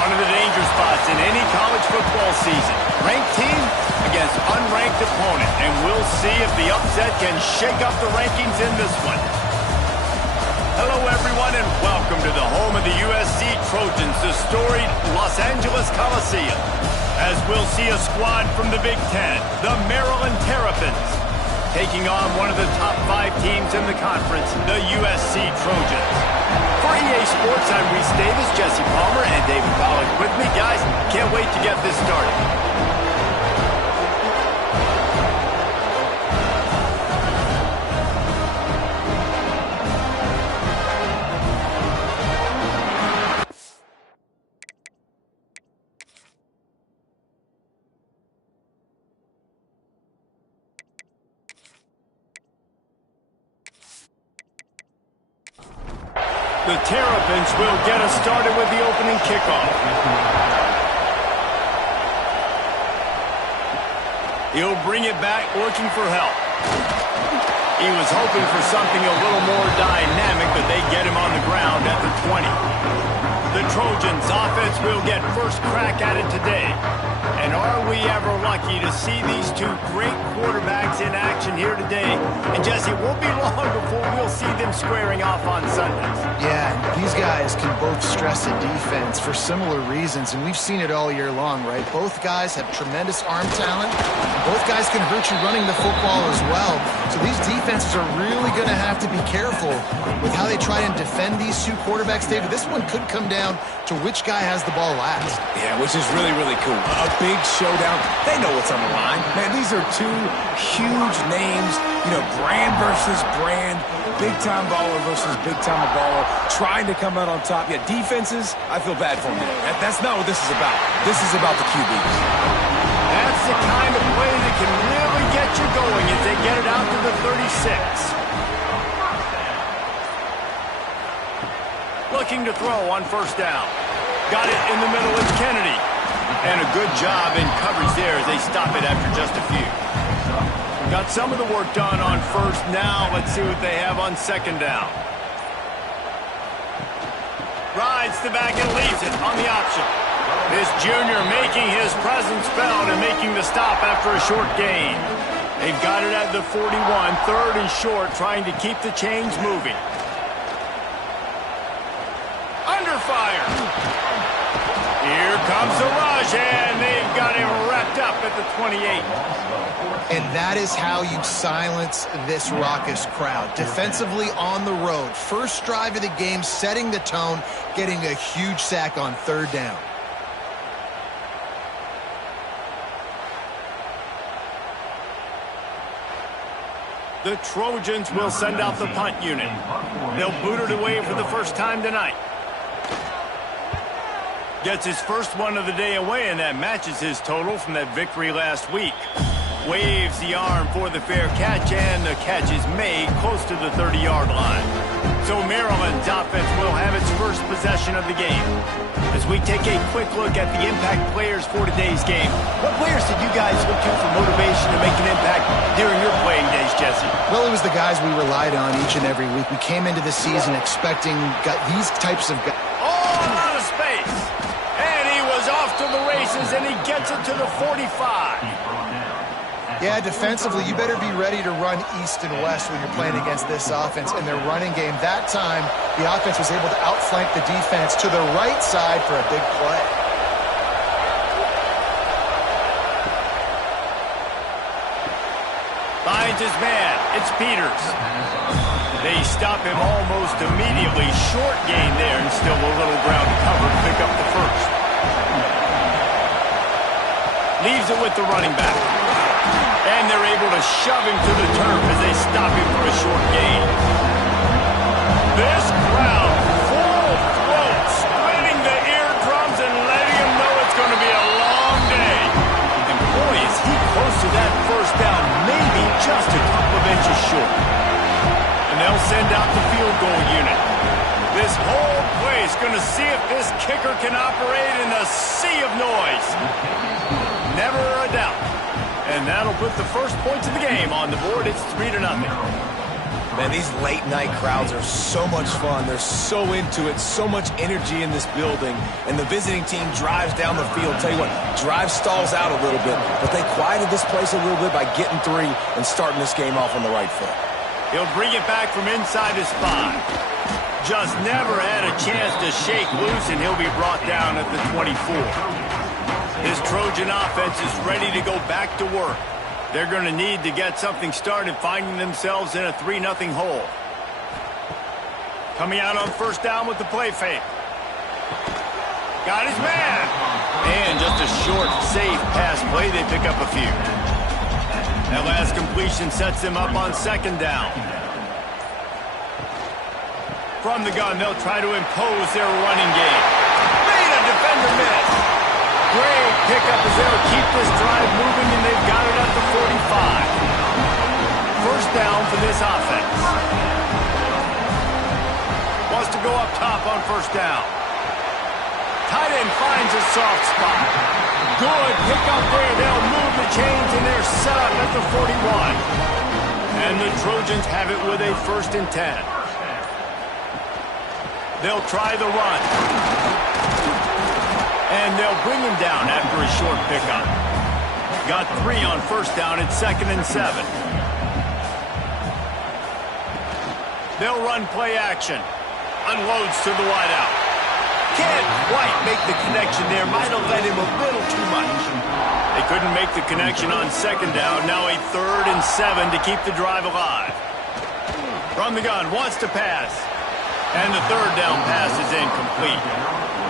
One of the danger spots in any college football season. Ranked team against unranked opponent. And we'll see if the upset can shake up the rankings in this one. Hello, everyone, and welcome to the home of the USC Trojans, the storied Los Angeles Coliseum. As we'll see a squad from the Big Ten, the Maryland Terrapins, taking on one of the top 5 teams in the conference, the USC Trojans. For EA Sports, I'm Reese Davis, Jesse Palmer, and David Pollack with me. Guys, can't wait to get this started. The Terrapins will get us started with the opening kickoff. He'll bring it back looking for help. He was hoping for something a little more dynamic, but they get him on the ground at the 20. The Trojans offense will get first crack at it today. And are we ever lucky to see these two great quarterbacks in action here today? And Jesse, it won't be long before we'll see them squaring off on Sundays. Yeah, and these guys can both stress a defense for similar reasons, and we've seen it all year long, right? Both guys have tremendous arm talent. Both guys can hurt you running the football as well. So these defenses are really going to have to be careful with how they try and defend these two quarterbacks, David. This one could come down to which guy has the ball last. Yeah, which is really, really cool. A big showdown. They know what's on the line. Man, these are two huge names. You know, brand versus brand. Big-time baller versus big-time baller. Trying to come out on top. Yeah, defenses, I feel bad for them. That's not what this is about. This is about the QBs. That's the kind of play that can really get you going as they get it out to the 36. Looking to throw on first down. Got it in the middle. It's Kennedy. And a good job in coverage there as they stop it after just a few. Got some of the work done on first. Now let's see what they have on second down. Rides the back and leaves it on the option. This junior making his presence felt and making the stop after a short gain. They've got it at the 41, third and short, trying to keep the chains moving. Under fire. Here comes the rush, and they've got him wrapped up at the 28. And that is how you silence this raucous crowd. Defensively on the road. First drive of the game, setting the tone, getting a huge sack on third down. The Trojans will send out the punt unit. They'll boot it away for the first time tonight. Gets his first one of the day away, and that matches his total from that victory last week. Waves the arm for the fair catch, and the catch is made close to the 30-yard line. So Maryland's offense will have its first possession of the game. As we take a quick look at the impact players for today's game, what players did you guys look to for motivation to make an impact during your playing days, Jesse? Well, it was the guys we relied on each and every week. We came into the season expecting these types of guys. Oh, a lot of space. And he was off to the races, and he gets it to the 45. Yeah, defensively, you better be ready to run east and west when you're playing against this offense in their running game. That time, the offense was able to outflank the defense to the right side for a big play. Finds his man. It's Peters. They stop him almost immediately. Short gain there, and still a little ground to cover to pick up the first. Leaves it with the running back. And they're able to shove him to the turf as they stop him for a short gain. This crowd full of throats, splitting the eardrums and letting him know it's going to be a long day. And boy, is he close to that first down, maybe just a couple of inches short. And they'll send out the field goal unit. This whole place going to see if this kicker can operate in a sea of noise. Never a doubt. And that'll put the first points of the game on the board. It's 3-0. Man, these late-night crowds are so much fun. They're so into it, so much energy in this building. And the visiting team drives down the field. Tell you what, drive stalls out a little bit, but they quieted this place a little bit by getting 3 and starting this game off on the right foot. He'll bring it back from inside his 5. Just never had a chance to shake loose, and he'll be brought down at the 24. His Trojan offense is ready to go back to work. They're going to need to get something started, finding themselves in a 3-0 hole. Coming out on first down with the play fake. Got his man. And just a short, safe pass play. They pick up a few. That last completion sets them up on second down. From the gun, they'll try to impose their running game. Made a defender miss. Great pickup as they'll keep this drive moving, and they've got it at the 45. First down for this offense. Wants to go up top on first down. Tight end finds a soft spot. Good pickup there. They'll move the chains, and they're set up at the 41. And the Trojans have it with a 1st and 10. They'll try the run. And they'll bring him down after a short pickup. Got 3 on first down. It's 2nd and 7. They'll run play action. Unloads to the wideout. Can't quite make the connection there. Might have led him a little too much. They couldn't make the connection on second down. Now a 3rd and 7 to keep the drive alive. From the gun, wants to pass. And the 3rd down pass is incomplete.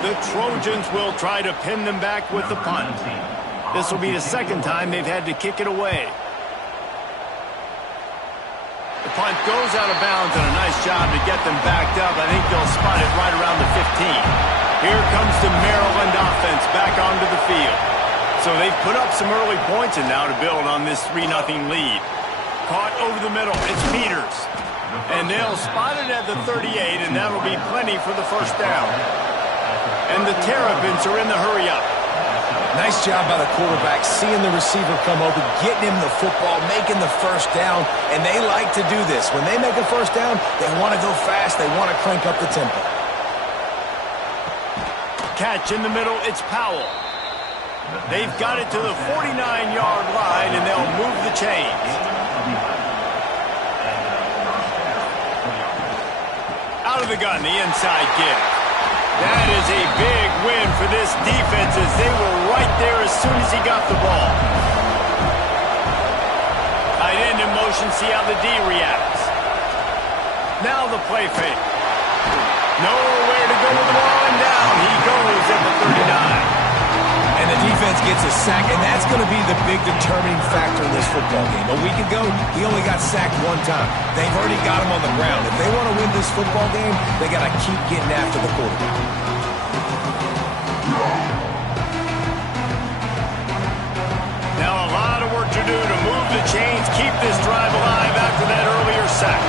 The Trojans will try to pin them back with the punt. This will be the 2nd time they've had to kick it away. The punt goes out of bounds, and a nice job to get them backed up. I think they'll spot it right around the 15. Here comes the Maryland offense back onto the field. So they've put up some early points, and now to build on this 3-0 lead. Caught over the middle. It's Peters. And they'll spot it at the 38, and that'll be plenty for the first down. And the Terrapins are in the hurry-up. Nice job by the quarterback, seeing the receiver come open, getting him the football, making the first down, and they like to do this. When they make a first down, they want to go fast, they want to crank up the tempo. Catch in the middle, it's Powell. They've got it to the 49-yard line, and they'll move the chains. Out of the gun, the inside give. That is a big win for this defense, as they were right there as soon as he got the ball. Tight end in motion, see how the D reacts. Now the play fake. Nowhere to go with the ball, and down he goes at the 39. And the defense gets a sack, and that's going to be the big determining factor in this football game. A week ago, he only got sacked 1 time. They've already got him on the ground. If they want to win this football game, they got to keep getting after the quarterback. Now a lot of work to do to move the chains, keep this drive alive after that earlier sack.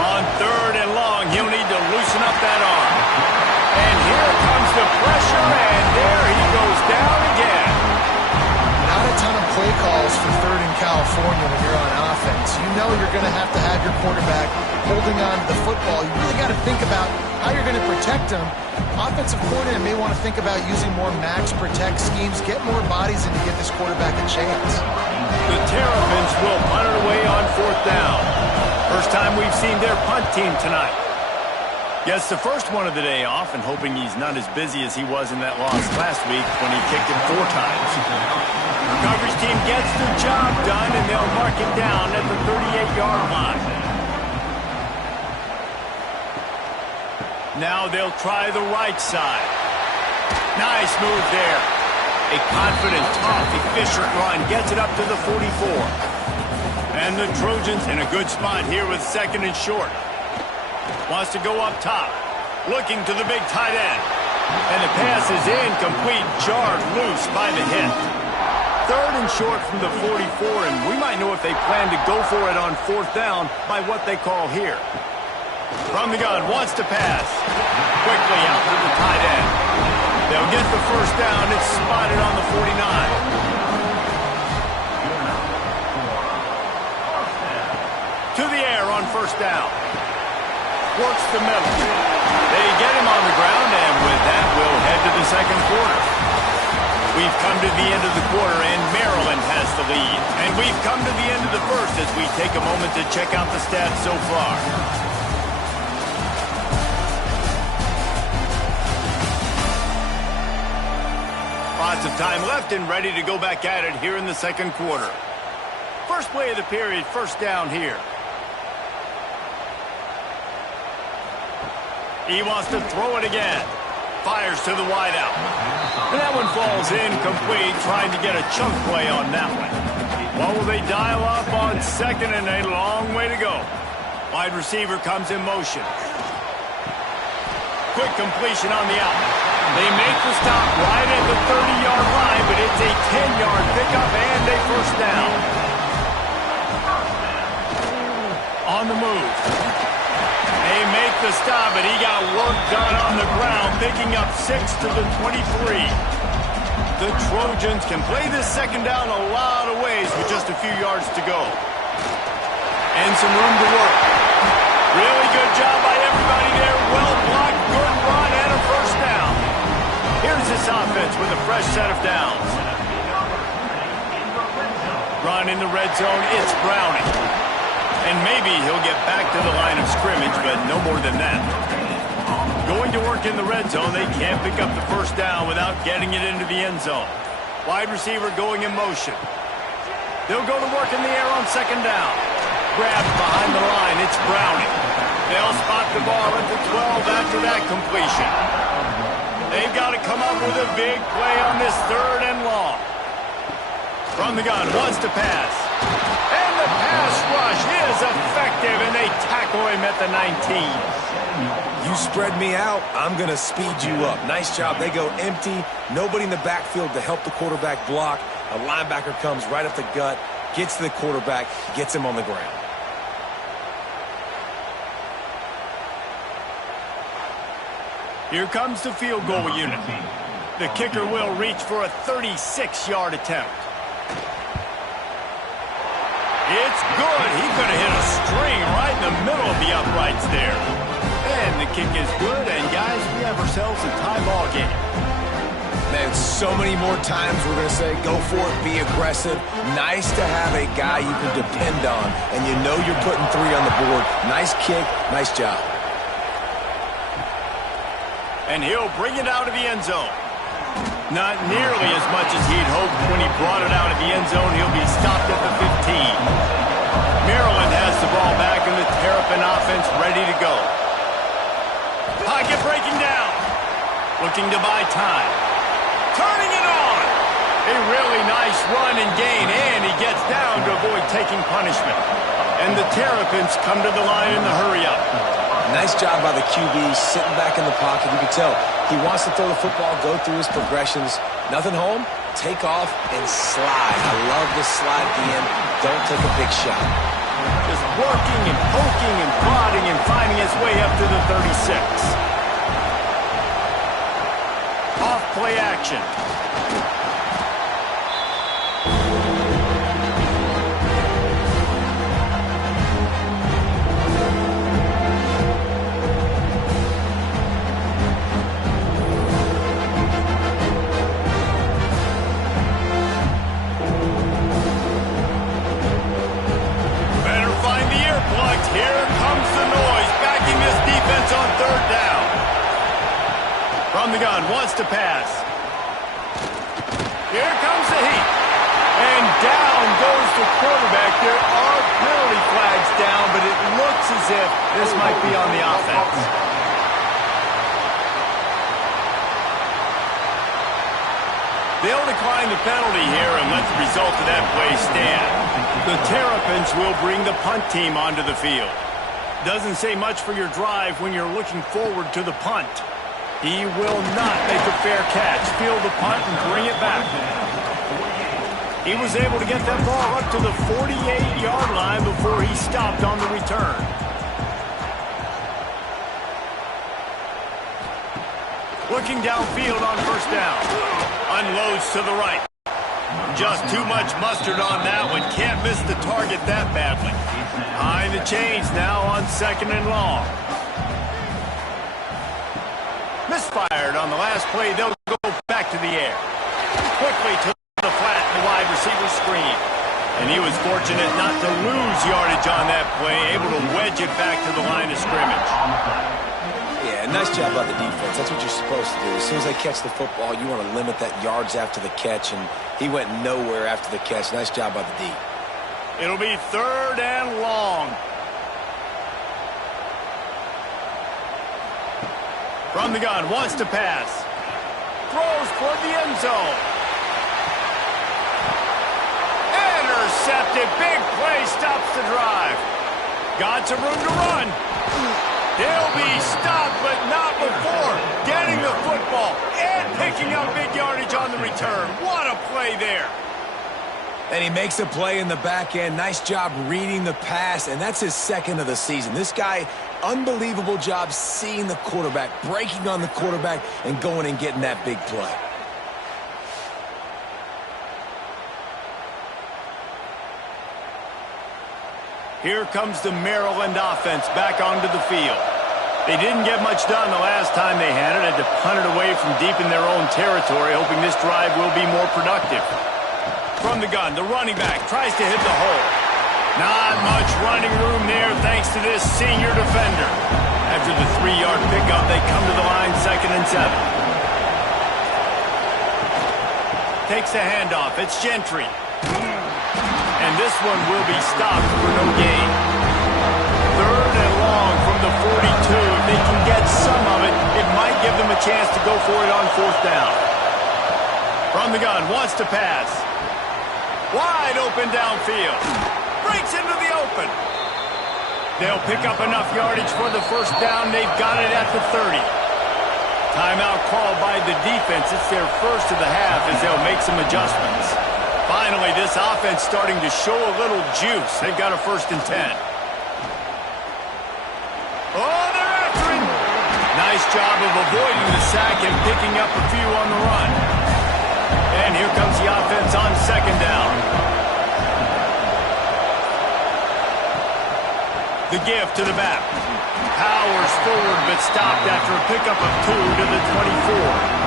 On 3rd and long, he'll need to loosen up that arm. And here comes the pressure, and there he goes down again. Not a ton of play calls for 3rd and California when you're on offense. You know you're going to have your quarterback holding on to the football. You really got to think about how you're going to protect him. Offensive coordinator may want to think about using more max protect schemes, get more bodies in to give this quarterback a chance. The Terrapins will punt it away on 4th down. First time we've seen their punt team tonight. Gets the first one of the day off, and hoping he's not as busy as he was in that loss last week when he kicked it 4 times. The coverage team gets the job done, and they'll mark it down at the 38-yard line. Now they'll try the right side. Nice move there. A confident, tough, efficient run gets it up to the 44. And the Trojans in a good spot here with 2nd and short. Wants to go up top. Looking to the big tight end. And the pass is incomplete, jarred loose by the hit. 3rd and short from the 44, and we might know if they plan to go for it on 4th down by what they call here. From the gun, wants to pass. Quickly out to the tight end. They'll get the first down. It's spotted on the 49. first down. Works the middle. They get him on the ground, and with that, we'll head to the second quarter. We've come to the end of the quarter, and Maryland has the lead. And we've come to the end of the first as we take a moment to check out the stats so far. Lots of time left and ready to go back at it here in the second quarter. First play of the period, first down here. He wants to throw it again. Fires to the wideout. And that one falls incomplete, trying to get a chunk play on that one. What will they dial up on second, and a long way to go. Wide receiver comes in motion. Quick completion on the out. They make the stop right at the 30-yard line, but it's a 10-yard pickup and a first down. On the move. They make the stop, but he got work done on the ground, picking up 6 to the 23. The Trojans can play this second down a lot of ways with just a few yards to go. And some room to work. Really good job by everybody there. Well blocked, good run, and a first down. Here's this offense with a fresh set of downs. Run in the red zone, it's Browning. And maybe he'll get back to the line of scrimmage, but no more than that. Going to work in the red zone, they can't pick up the first down without getting it into the end zone. Wide receiver going in motion. They'll go to work in the air on second down. Grabbed behind the line, it's Browning. They'll spot the ball at the 12 after that completion. They've got to come up with a big play on this third and long. From the gun, wants to pass. And the pass rush is effective, and they tackle him at the 19. You spread me out, I'm going to speed you up. Nice job. They go empty. Nobody in the backfield to help the quarterback block. A linebacker comes right up the gut, gets to the quarterback, gets him on the ground. Here comes the field goal unit. The kicker will reach for a 36-yard attempt. It's good. He could have hit a string right in the middle of the uprights there. And the kick is good, and guys, we have ourselves a tie ball game. Man, so many more times we're going to say, go for it, be aggressive. Nice to have a guy you can depend on, and you know you're putting 3 on the board. Nice kick, nice job. And he'll bring it out of the end zone. Not nearly as much as he'd hoped when he brought it out of the end zone. He'll be stopped at the 15. Maryland has the ball back, and the Terrapin offense ready to go. Pocket breaking down. Looking to buy time. Turning it on. A really nice run and gain, and he gets down to avoid taking punishment. And the Terrapins come to the line in the hurry-up. Nice job by the QB, sitting back in the pocket. You can tell he wants to throw the football, go through his progressions. Nothing home, take off and slide. I love this slide at the end. Don't take a big shot. Just working and poking and prodding and finding his way up to the 36. Off play action. Here comes the noise, backing this defense on third down. From the gun, wants to pass. Here comes the heat. And down goes the quarterback. There are penalty flags down, but it looks as if this might be on the offense. They'll decline the penalty here and let the result of that play stand. The Terrapins will bring the punt team onto the field. Doesn't say much for your drive when you're looking forward to the punt. He will not make a fair catch. Field the punt and bring it back. He was able to get that ball up to the 48-yard line before he stopped on the return. Looking downfield on first down. Unloads to the right. just too much mustard on that one. Can't miss the target that badly. Behind the chains now on 2nd and long. Misfired on the last play. They'll go back to the air. Quickly to the flat, the wide receiver screen. And he was fortunate not to lose yardage on that play, able to wedge it back to the line of scrimmage. Yeah, nice job by the defense. That's what you're supposed to do. As soon as they catch the football, you want to limit that yards after the catch, and he went nowhere after the catch. Nice job by the D. It'll be 3rd and long. From the gun, wants to pass. Throws for the end zone. Intercepted. Big play stops the drive. Got some room to run. He'll be stopped, but not before getting the football and picking up big yardage on the return. What a play there. And he makes a play in the back end. Nice job reading the pass, and that's his 2nd of the season. This guy, unbelievable job seeing the quarterback, breaking on the quarterback, and going and getting that big play. Here comes the Maryland offense back onto the field. They didn't get much done the last time they had it. Had to punt it away from deep in their own territory, hoping this drive will be more productive. From the gun, the running back tries to hit the hole. Not much running room there thanks to this senior defender. After the 3-yard pickup, they come to the line 2nd and 7. Takes the handoff. It's Gentry. And this one will be stopped for no gain. 3rd and long from the 42. If they can get some of it, it might give them a chance to go for it on 4th down. From the gun, wants to pass. Wide open downfield. Breaks into the open. They'll pick up enough yardage for the 1st down. They've got it at the 30. Timeout called by the defense. It's their 1st of the half as they'll make some adjustments. Finally, this offense starting to show a little juice. They've got a 1st and 10. Oh, they're after him. Nice job of avoiding the sack and picking up a few on the run. And here comes the offense on 2nd down. The give to the back. Powers forward but stopped after a pickup of 2 to the 24.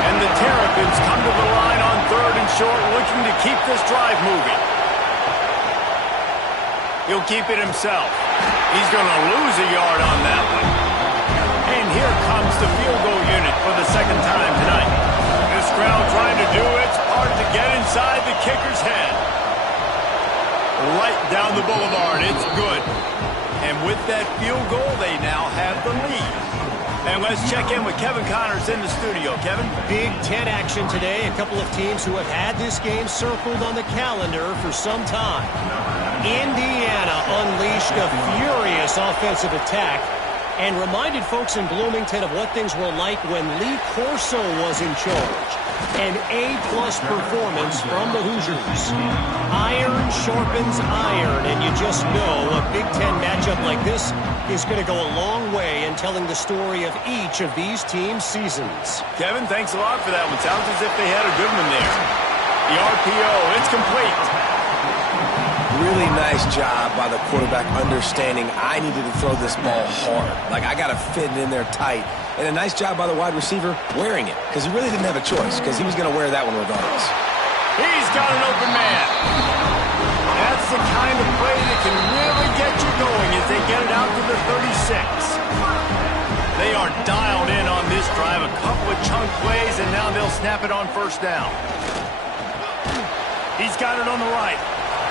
And the Terrapins come to the line on 3rd and short, looking to keep this drive moving. He'll keep it himself. He's going to lose a yard on that one. And here comes the field goal unit for the 2nd time tonight. This crowd trying to do its part to get inside the kicker's head. Right down the boulevard. It's good. And with that field goal, they now have the lead. And let's check in with Kevin Connors in the studio. Kevin? Big Ten action today. A couple of teams who have had this game circled on the calendar for some time. Indiana unleashed a furious offensive attack and reminded folks in Bloomington of what things were like when Lee Corso was in charge. An A-plus performance from the Hoosiers. Iron sharpens iron, and you just know a Big Ten matchup like this is going to go a long way in telling the story of each of these teams' seasons. Kevin, thanks a lot for that one. Sounds as if they had a good one there. The RPO, it's complete. Really nice job by the quarterback understanding I needed to throw this ball hard. Like, I got to fit it in there tight. And a nice job by the wide receiver wearing it, because he really didn't have a choice, because he was going to wear that one regardless. He's got an open man. That's the kind of play that can really get you going as they get it out to the 36. They are dialed in on this drive. A couple of chunk plays, and now they'll snap it on 1st down. He's got it on the right.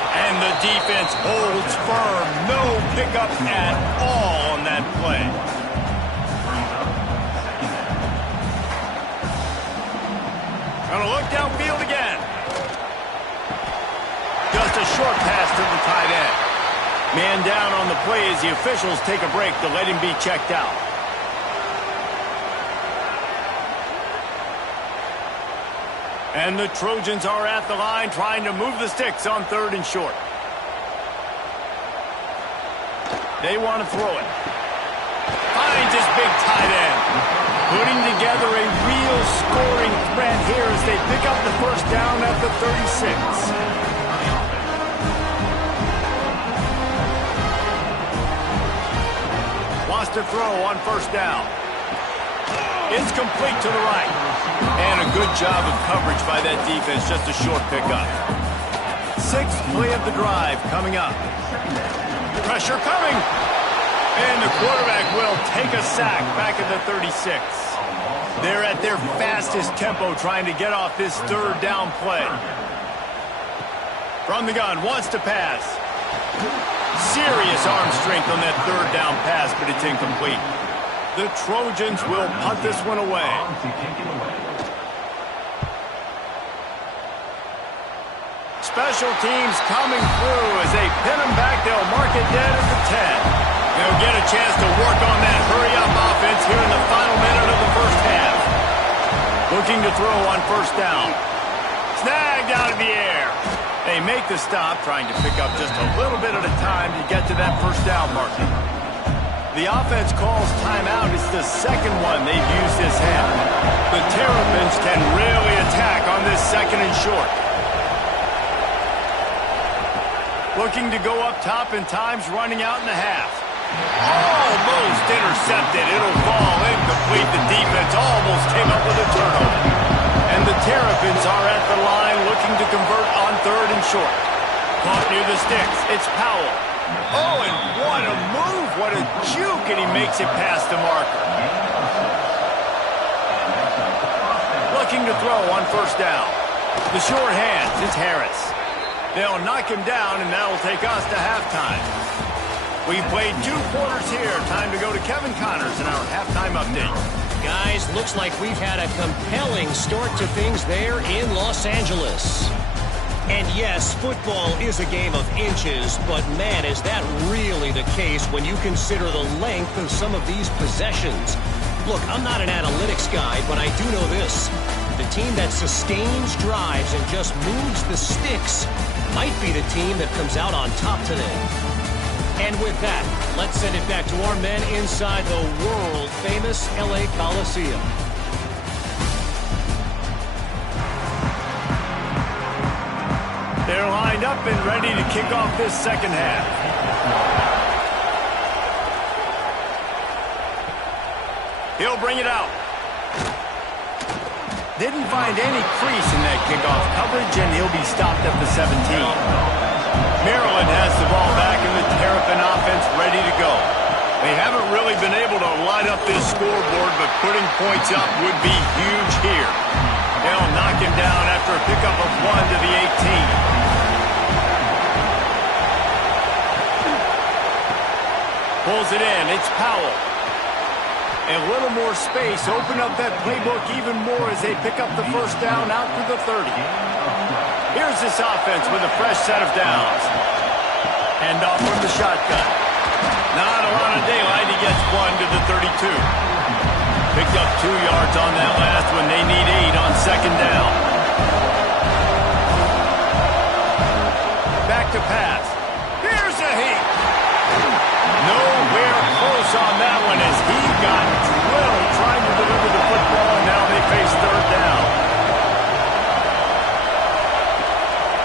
And the defense holds firm. No pickup at all on that play. Gonna look downfield again. Just a short pass to the tight end. Man down on the play as the officials take a break to let him be checked out. And the Trojans are at the line trying to move the sticks on 3rd and short. They want to throw it. Finds his big tight end. Putting together a real scoring threat here as as they pick up the first down at the 36. Wants to throw on first down. It's complete to the right. And a good job of coverage by that defense, just a short pickup. Sixth play of the drive coming up. Pressure coming. And the quarterback will take a sack back at the 36. They're at their fastest tempo trying to get off this third down play. From the gun, wants to pass. Serious arm strength on that third down pass, but it's incomplete. The Trojans will punt this one away. Special teams coming through as they pin them back. They'll mark it dead at the 10. They'll get a chance to work on that hurry-up offense here in the final minute of the first half. Looking to throw on first down. Snagged out of the air. They make the stop, trying to pick up just a little bit at a time to get to that first down marker. The offense calls timeout. It's the second one they've used this half. The Terrapins can really attack on this second and short. Looking to go up top in times, running out in the half. Almost intercepted. It'll fall incomplete. The defense almost came up with a turnover. And the Terrapins are at the line looking to convert on third and short. Caught near the sticks. It's Powell. Oh, and what a move. What a juke. And he makes it past the marker. Looking to throw on first down. The short hands. It's Harris. They'll knock him down, and that'll take us to halftime. We've played 2 quarters here. Time to go to Kevin Connors in our halftime update. Guys, looks like we've had a compelling start to things there in Los Angeles. And yes, football is a game of inches, but man, is that really the case when you consider the length of some of these possessions. Look, I'm not an analytics guy, but I do know this. The team that sustains drives and just moves the sticks might be the team that comes out on top today. And with that, let's send it back to our men inside the world-famous LA Coliseum. They're lined up and ready to kick off this second half. He'll bring it out. Didn't find any crease in that kickoff coverage, and he'll be stopped at the 17. Maryland has the ball back, and the Terrapin offense ready to go. They haven't really been able to light up this scoreboard, but putting points up would be huge here. They'll knock him down after a pickup of 1 to the 18. Pulls it in. It's Powell. A little more space. Open up that playbook even more as they pick up the first down out to the 30. Here's this offense with a fresh set of downs. Hand off from the shotgun. Not a lot of daylight. He gets 1 to the 32. Picked up 2 yards on that last one. They need 8 on second down. Back to pass. Here's a heat. Nowhere close on that one as he got drilled trying to deliver the football, and now they face third down.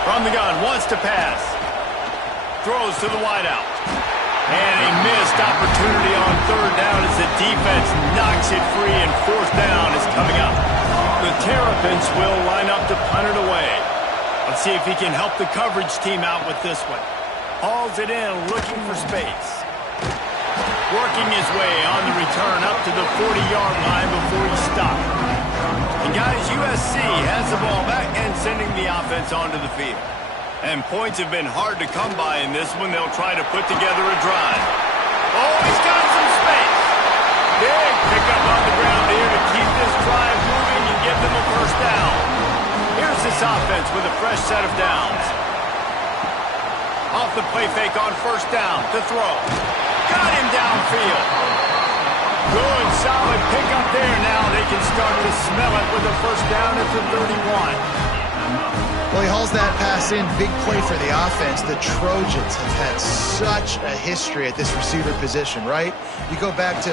From the gun, wants to pass. Throws to the wideout. And a missed opportunity on third down as the defense knocks it free, and fourth down is coming up. The Terrapins will line up to punt it away. Let's see if he can help the coverage team out with this one. Hauls it in, looking for space. Working his way on the return up to the 40-yard line before he stopped. And guys, USC has the ball back and sending the offense onto the field. And points have been hard to come by in this one. They'll try to put together a drive. Oh, he's got some space. Big pickup on the ground here to keep this drive moving and give them a first down. Here's this offense with a fresh set of downs. Off the play fake on first down to throw. Got him downfield. Good, solid pickup there. Now they can start to smell it with a first down at the 31. Well, he hauls that pass in. Big play for the offense. The Trojans have had such a history at this receiver position, right? You go back to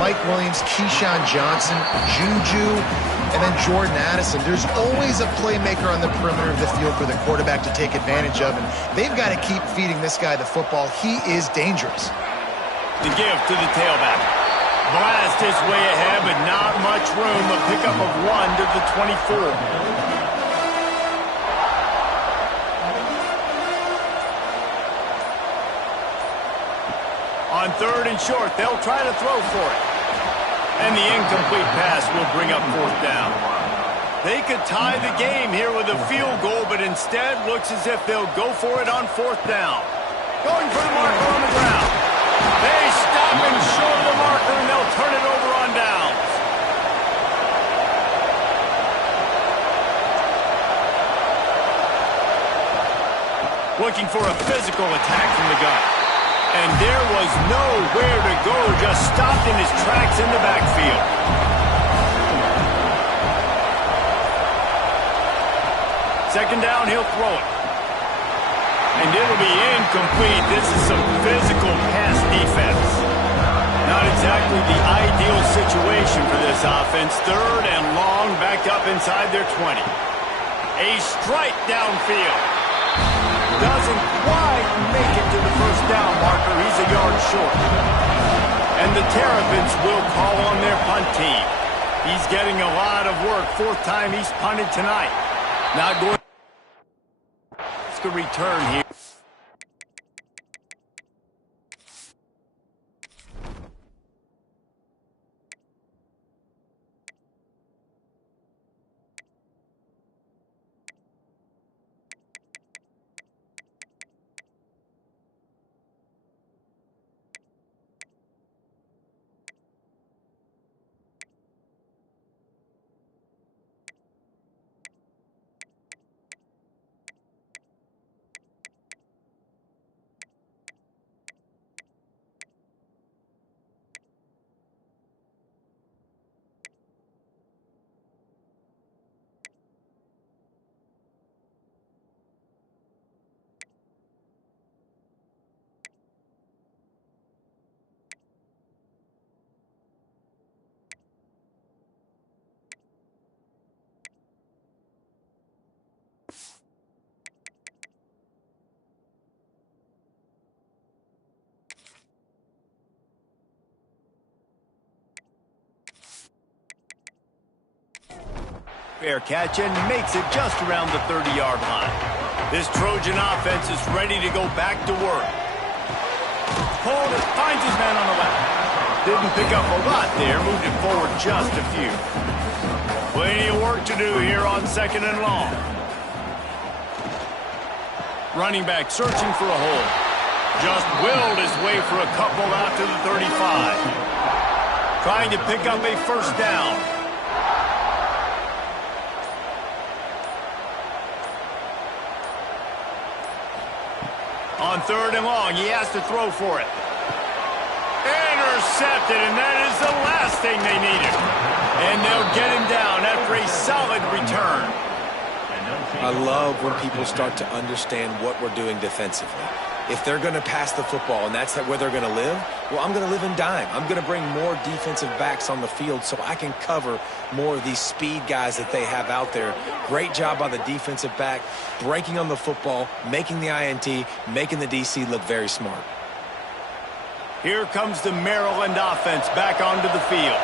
Mike Williams, Keyshawn Johnson, Juju. And then Jordan Addison, there's always a playmaker on the perimeter of the field for the quarterback to take advantage of, and they've got to keep feeding this guy the football. He is dangerous. The give to the tailback. Blast his way ahead, but not much room. A pickup of 1 to the 24. On 3rd and short, they'll try to throw for it. And the incomplete pass will bring up 4th down. They could tie the game here with a field goal, but instead looks as if they'll go for it on 4th down. Going for the marker on the ground. They stop him short of the marker, and they'll turn it over on downs. Looking for a physical attack from the gun. And there was nowhere to go, just stopped in his tracks in the backfield. Second down, he'll throw it. And it'll be incomplete. This is some physical pass defense. Not exactly the ideal situation for this offense. 3rd and long, back up inside their 20. A strike downfield. Doesn't quite make it to the 1st down marker. He's a yard short. And the Terrapins will call on their punt team. He's getting a lot of work. 4th time he's punted tonight. Not going. It's the return here. Fair catch and makes it just around the 30-yard line. This Trojan offense is ready to go back to work. Hold it, finds his man on the left. Didn't pick up a lot there, moved it forward just a few. Plenty of work to do here on 2nd and long. Running back searching for a hole. Just willed his way for a couple out to the 35. Trying to pick up a 1st down. On 3rd and long, he has to throw for it. Intercepted, and that is the last thing they needed. And they'll get him down after a solid return. I love when people start to understand what we're doing defensively. If they're going to pass the football and that's where they're going to live, well, I'm going to live in dime. I'm going to bring more defensive backs on the field so I can cover more of these speed guys that they have out there. Great job by the defensive back, breaking on the football, making the INT, making the DC look very smart. Here comes the Maryland offense back onto the field.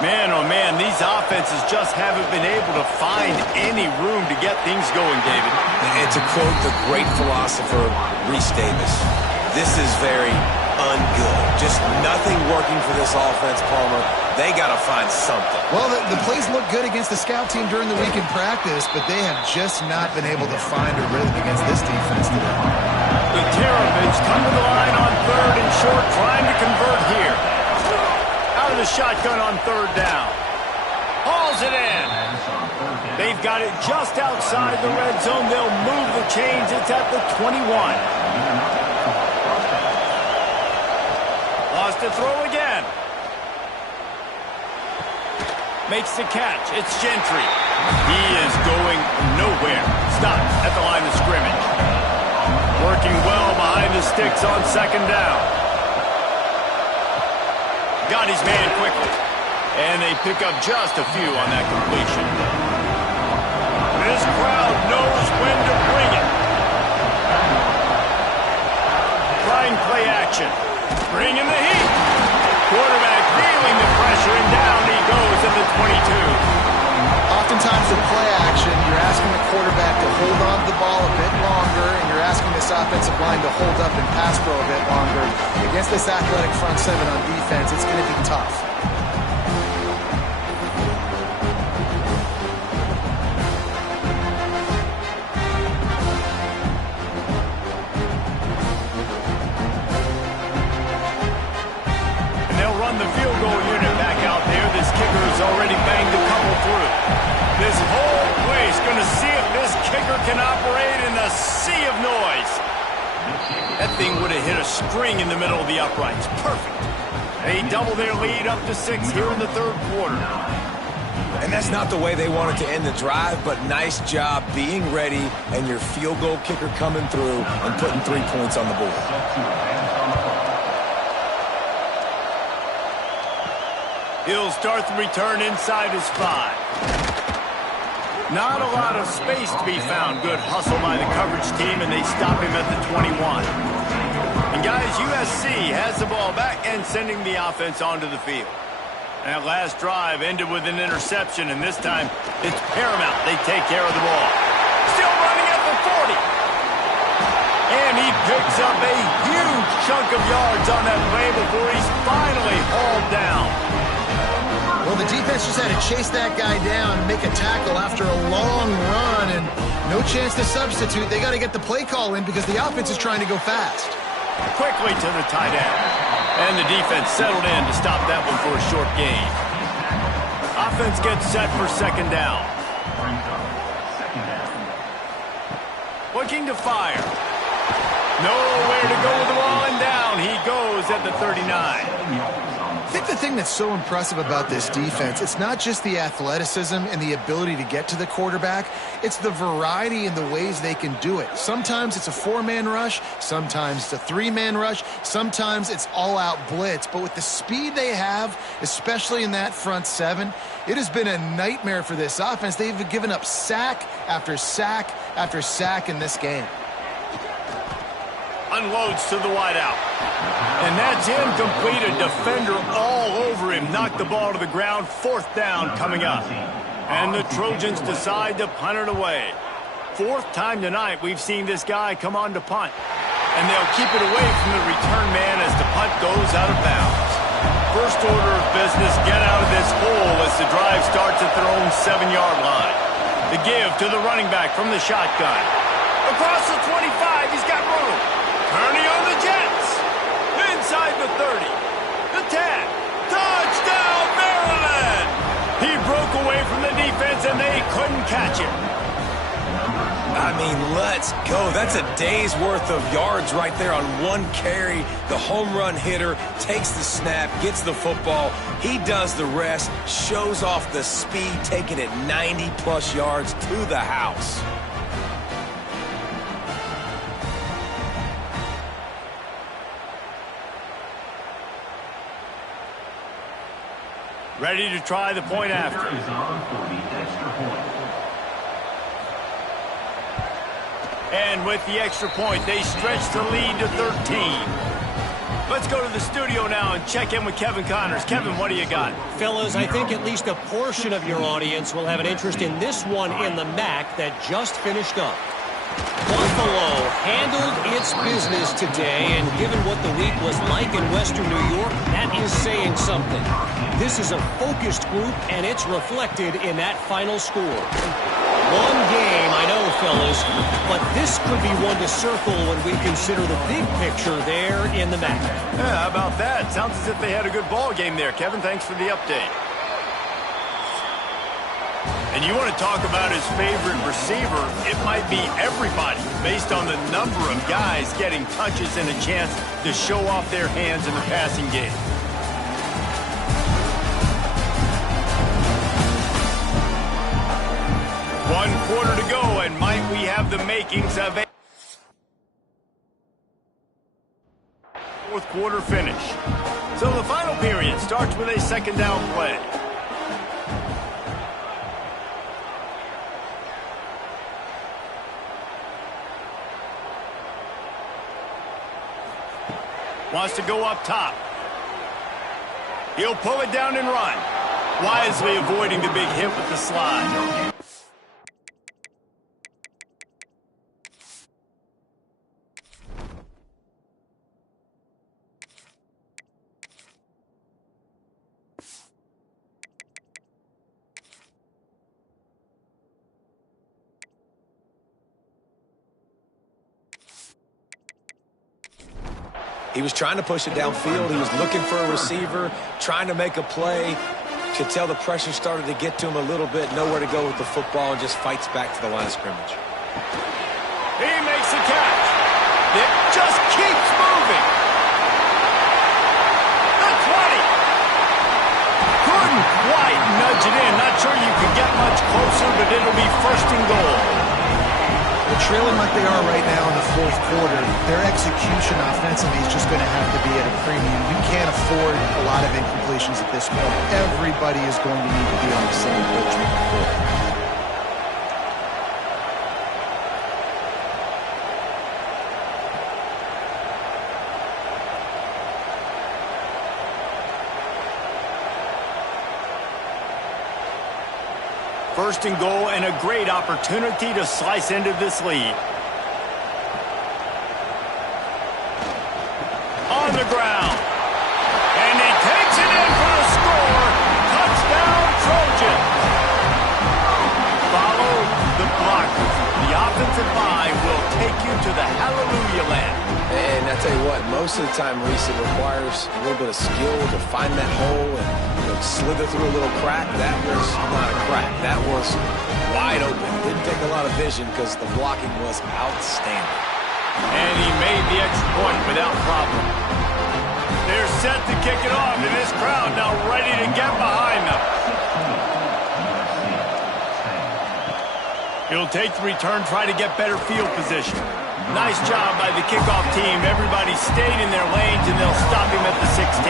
Man, oh man, these offenses just haven't been able to find any room to get things going, David. And to quote the great philosopher, Reese Davis, this is very ungood. Just nothing working for this offense, Palmer. They got to find something. Well, the plays look good against the scout team during the week in practice, but they have just not been able to find a rhythm against this defense today. The Terrapins come to the line on 3rd and short, trying to convert here. Out of the shotgun on 3rd down. Hauls it in. They've got it just outside the red zone. They'll move the chains. It's at the 21. Lost to throw again. Makes the catch. It's Gentry. He is going nowhere. Stopped at the line of scrimmage. Working well behind the sticks on 2nd down. Got his man quickly. And they pick up just a few on that completion. This crowd knows when to bring it. Trying play action. Bringing the heat. Quarterback feeling the pressure, and down he goes at the 22. Oftentimes with play action, you're asking the quarterback to hold on to the ball a bit longer, and you're asking this offensive line to hold up and pass pro a bit longer. Against this athletic front seven on defense, it's going to be tough. And they'll run the field goal unit back out there. This kicker has already banged a couple through. This whole place going to see if this kicker can operate in a sea of noise. That thing would have hit a string in the middle of the uprights. Perfect. They double their lead up to 6 here in the third quarter. And that's not the way they wanted to end the drive, but nice job being ready and your field goal kicker coming through and putting 3 points on the board. He'll start the return inside his 5. Not a lot of space to be found. Good hustle by the coverage team, and they stop him at the 21. And guys, USC has the ball back and sending the offense onto the field. That last drive ended with an interception, and this time it's paramount they take care of the ball. Still running at the 40. And he picks up a huge chunk of yards on that play before he's finally hauled down. Well, the defense just had to chase that guy down and make a tackle after a long run, and no chance to substitute. They got to get the play call in because the offense is trying to go fast. Quickly to the tight end. And the defense settled in to stop that one for a short gain. Offense gets set for second down. Looking to fire. Nowhere to go with the ball, and down he goes at the 39. I think the thing that's so impressive about this defense, it's not just the athleticism and the ability to get to the quarterback, it's the variety in the ways they can do it. Sometimes it's a 4-man rush, sometimes it's a 3-man rush, sometimes it's all-out blitz. But with the speed they have, especially in that front 7, it has been a nightmare for this offense. They've given up sack after sack after sack in this game. Unloads to the wideout. And that's incomplete. A defender all over him. Knocked the ball to the ground. 4th down coming up. And the Trojans decide to punt it away. 4th time tonight we've seen this guy come on to punt. And they'll keep it away from the return man as the punt goes out of bounds. First order of business, get out of this hole as the drive starts at their own 7-yard line. The give to the running back from the shotgun. Across the 25, he's got room. Turning on the Jets. Inside the 30. The 10. Touchdown, Maryland! He broke away from the defense, and they couldn't catch him. I mean, let's go. That's a day's worth of yards right there on one carry. The home run hitter takes the snap, gets the football. He does the rest, shows off the speed, taking it 90-plus yards to the house. Ready to try the point after. And with the extra point, they stretch the lead to 13. Let's go to the studio now and check in with Kevin Connors. Kevin, what do you got? Fellas, I think at least a portion of your audience will have an interest in this one in the MAC that just finished up. Buffalo handled its business today, and given what the week was like in Western New York, that is saying something. This is a focused group, and it's reflected in that final score. One game, I know, fellas, but this could be one to circle when we consider the big picture there in the MAC. Yeah, how about that? Sounds as if they had a good ball game there. Kevin, thanks for the update. And you want to talk about his favorite receiver, it might be everybody based on the number of guys getting touches and a chance to show off their hands in the passing game. One quarter to go, and might we have the makings of a fourth quarter finish. So the final period starts with a second down play. Wants to go up top. He'll pull it down and run. Wisely avoiding the big hit with the slide. He was trying to push it downfield. He was looking for a receiver, trying to make a play. Could tell the pressure started to get to him a little bit. Nowhere to go with the football and just fights back to the line of scrimmage. He makes a catch. It just keeps moving. The 20. Couldn't quite nudge it in. Not sure you could get much closer, but it'll be first and goal. Well, trailing like they are right now in the fourth quarter, their execution offensively is just going to have to be at a premium. You can't afford a lot of incompletions at this point. Everybody is going to need to be on the same page moving forward. First and goal and a great opportunity to slice into this lead. On the ground. And he takes it in for a score. Touchdown, Trojan. Follow the blockers. The offensive line will take you to the hallelujah land. And I tell you what, most of the time, Reese, it requires a little bit of skill to find that hole and slither through a little crack. That was not a crack. That was wide open. Didn't take a lot of vision because the blocking was outstanding. And he made the extra point without problem. They're set to kick it off, and this crowd now ready to get behind them. He'll take the return, try to get better field position. Nice job by the kickoff team. Everybody stayed in their lanes, and they'll stop him at the 16.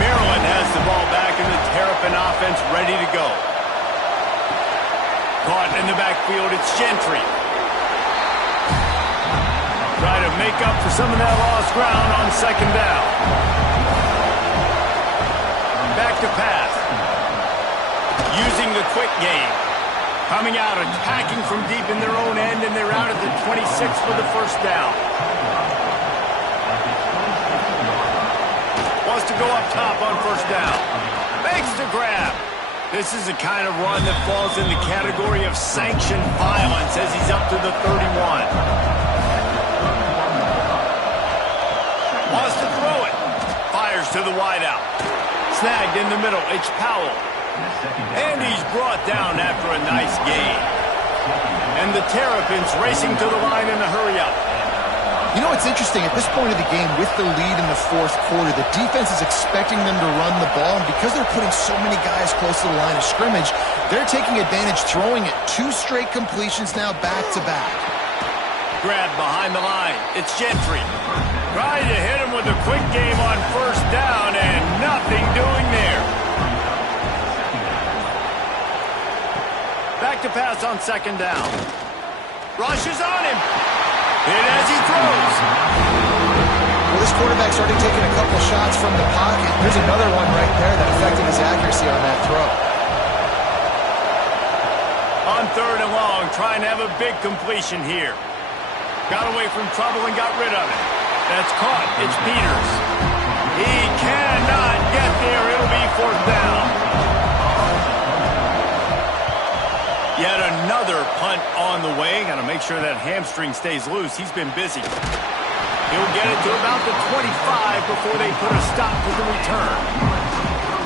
Maryland has the ball back, and the Terrapin offense ready to go. Caught in the backfield, it's Gentry. Try to make up for some of that lost ground on second down. Back to pass. Using the quick game. Coming out, attacking from deep in their own end, and they're out at the 26 for the first down. Wants to go up top on first down. Makes the grab. This is the kind of run that falls in the category of sanctioned violence as he's up to the 31. Wants to throw it. Fires to the wideout. Snagged in the middle. It's Powell. And he's brought down after a nice gain. And the Terrapins racing to the line in a hurry-up. You know, it's interesting. At this point of the game, with the lead in the fourth quarter, the defense is expecting them to run the ball. And because they're putting so many guys close to the line of scrimmage, they're taking advantage, throwing it. 2 straight completions now back-to-back. Grab behind the line. It's Gentry. Trying to hit him with a quick game on first down, and nothing doing there. Back to pass on second down. Rushes on him. Hit as he throws. Well, this quarterback's already taken a couple shots from the pocket. There's another one right there that affected his accuracy on that throw. On third and long, trying to have a big completion here. Got away from trouble and got rid of it. That's caught. It's Peters. He cannot get there. It'll be fourth down. Yet another punt on the way. Got to make sure that hamstring stays loose. He's been busy. He'll get it to about the 25 before they put a stop to the return.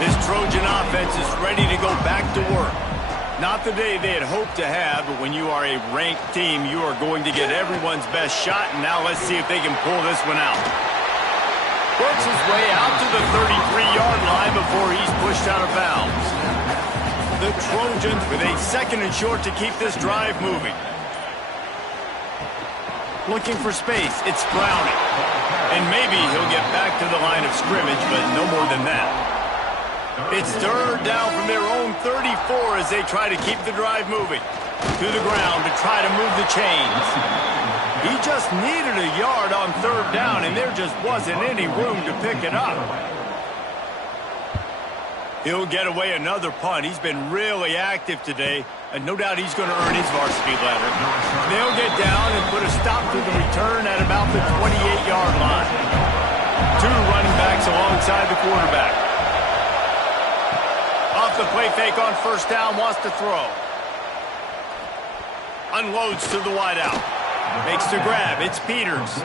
This Trojan offense is ready to go back to work. Not the day they had hoped to have, but when you are a ranked team, you are going to get everyone's best shot, and now let's see if they can pull this one out. Works his way out to the 33-yard line before he's pushed out of bounds. The Trojans with a second and short to keep this drive moving. Looking for space, it's Browning. And maybe he'll get back to the line of scrimmage, but no more than that. It's third down from their own 34 as they try to keep the drive moving. To the ground to try to move the chains. He just needed a yard on third down, and there just wasn't any room to pick it up. He'll get away another punt. He's been really active today, and no doubt he's going to earn his varsity letter. They'll get down and put a stop to the return at about the 28-yard line. Two running backs alongside the quarterback. Off the play fake on first down, wants to throw. Unloads to the wideout. Makes the grab. It's Peters.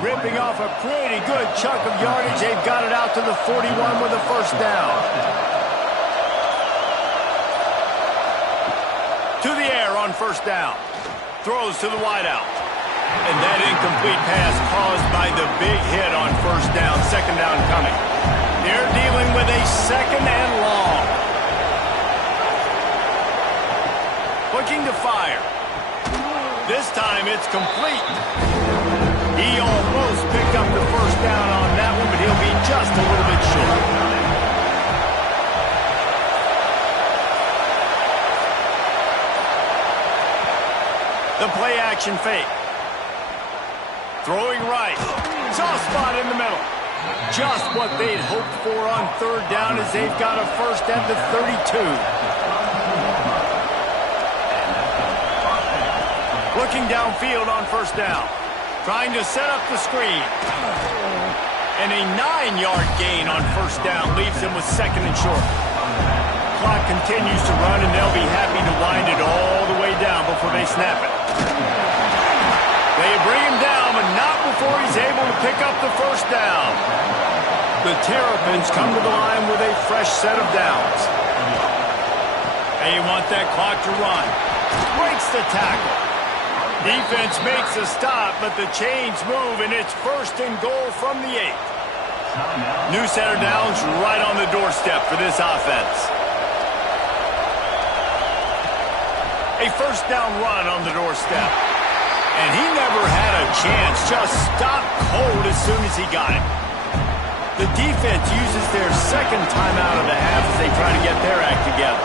Ripping off a pretty good chunk of yardage. They've got it out to the 41 with a first down. To the air on first down. Throws to the wideout. And that incomplete pass caused by the big hit on first down. Second down coming. They're dealing with a second and long. Looking to fire. This time it's complete. He almost picked up the first down on that one, but he'll be just a little bit short. The play action fake. Throwing right. Soft spot in the middle. Just what they'd hoped for on third down as they've got a first at the 32. Looking downfield on first down. Trying to set up the screen. And a 9-yard gain on first down leaves him with second and short. Clock continues to run, and they'll be happy to wind it all the way down before they snap it. They bring him down, but not before he's able to pick up the first down. The Terrapins come to the line with a fresh set of downs. They want that clock to run. Breaks the tackle. Defense makes a stop, but the chains move, and it's first and goal from the 8. New set of downs right on the doorstep for this offense. A first down run on the doorstep. And he never had a chance, just stopped cold as soon as he got it. The defense uses their second timeout of the half as they try to get their act together.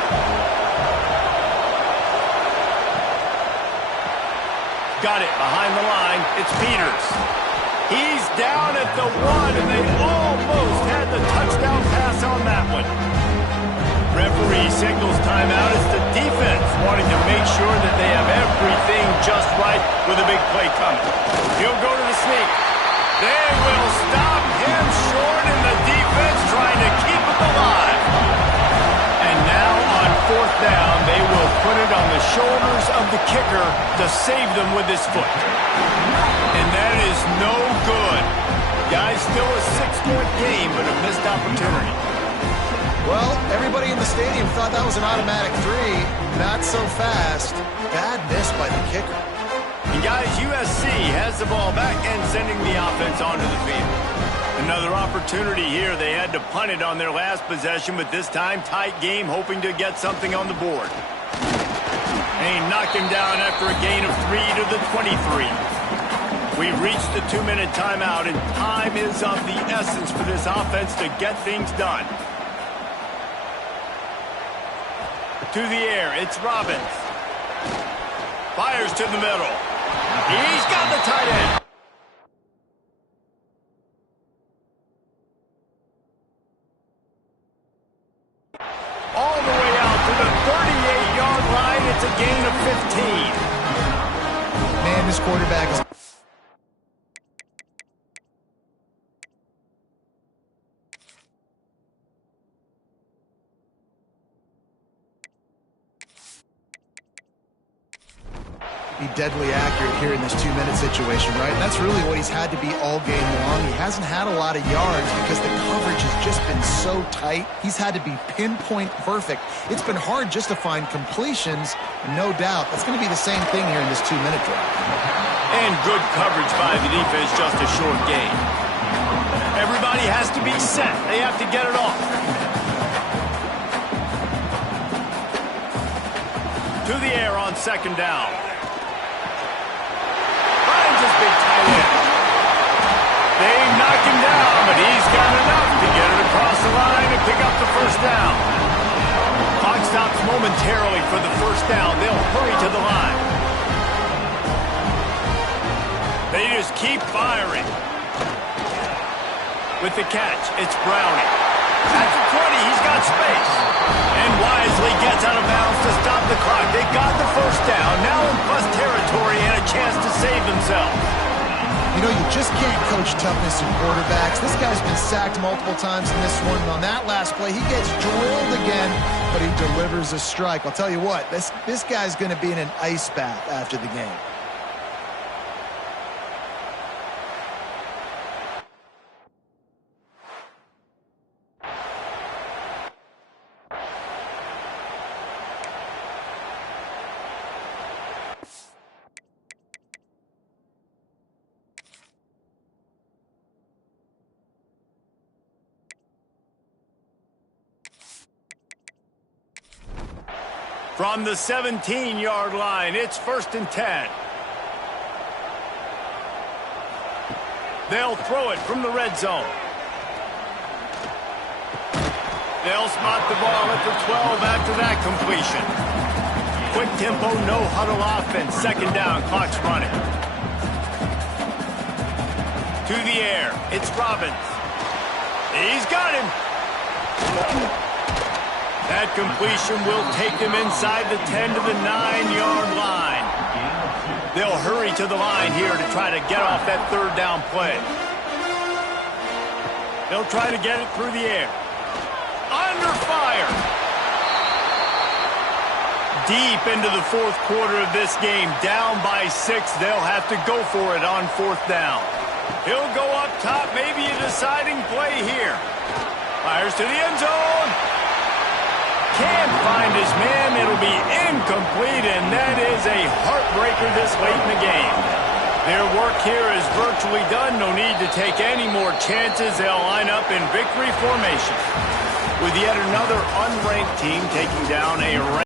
Got it behind the line. It's Peters. He's down at the 1, and they almost had the touchdown pass on that one. Referee signals timeout as the defense wanting to make sure that they have everything just right with a big play coming. He'll go to the sneak. They will stop him short, and the defense trying to keep it alive. And now on fourth down, they will put it on the shoulders of the kicker to save them with his foot. And that is no good. Guys, still a 6-point game, but a missed opportunity. Well, everybody in the stadium thought that was an automatic 3. Not so fast. Bad miss by the kicker. And guys, USC has the ball back and sending the offense onto the field. Another opportunity here. They had to punt it on their last possession, but this time tight game, hoping to get something on the board. And he knocked him down after a gain of 3 to the 23. We've reached the 2-minute timeout, and time is of the essence for this offense to get things done. To the air, it's Robbins. Fires to the middle. He's got the tight end. All the way out to the 38-yard line. It's a gain of 15. Man, this quarterback is... be deadly accurate here in this 2-minute situation, right? And that's really what he's had to be all game long. He hasn't had a lot of yards because the coverage has just been so tight. He's had to be pinpoint perfect. It's been hard just to find completions, no doubt. That's going to be the same thing here in this 2-minute drive. And good coverage by the defense, just a short gain. Everybody has to be set. They have to get it off. To the air on second down. Big tight end. They knock him down, but he's got enough to get it across the line and pick up the first down. Clock stops momentarily for the first down. They'll hurry to the line. They just keep firing. With the catch, it's Browning. At the 20, he's got space. And wisely gets out of bounds to stop the clock. They got the first down, now in plus territory and a chance to save themselves. You know, you just can't coach toughness in quarterbacks. This guy's been sacked multiple times in this one. And on that last play, he gets drilled again, but he delivers a strike. I'll tell you what, this guy's going to be in an ice bath after the game. From the 17-yard line, it's 1st and 10. They'll throw it from the red zone. They'll spot the ball at the 12 after that completion. Quick tempo, no huddle offense. 2nd down, clock's running. To the air, it's Robbins. He's got him. That completion will take them inside the 10 to the 9-yard line. They'll hurry to the line here to try to get off that 3rd down play. They'll try to get it through the air. Under fire. Deep into the 4th quarter of this game, down by 6. They'll have to go for it on 4th down. He'll go up top, maybe a deciding play here. Fires to the end zone. Can't find his man. It'll be incomplete, and that is a heartbreaker this late in the game. Their work here is virtually done. No need to take any more chances. They'll line up in victory formation with yet another unranked team taking down a ranked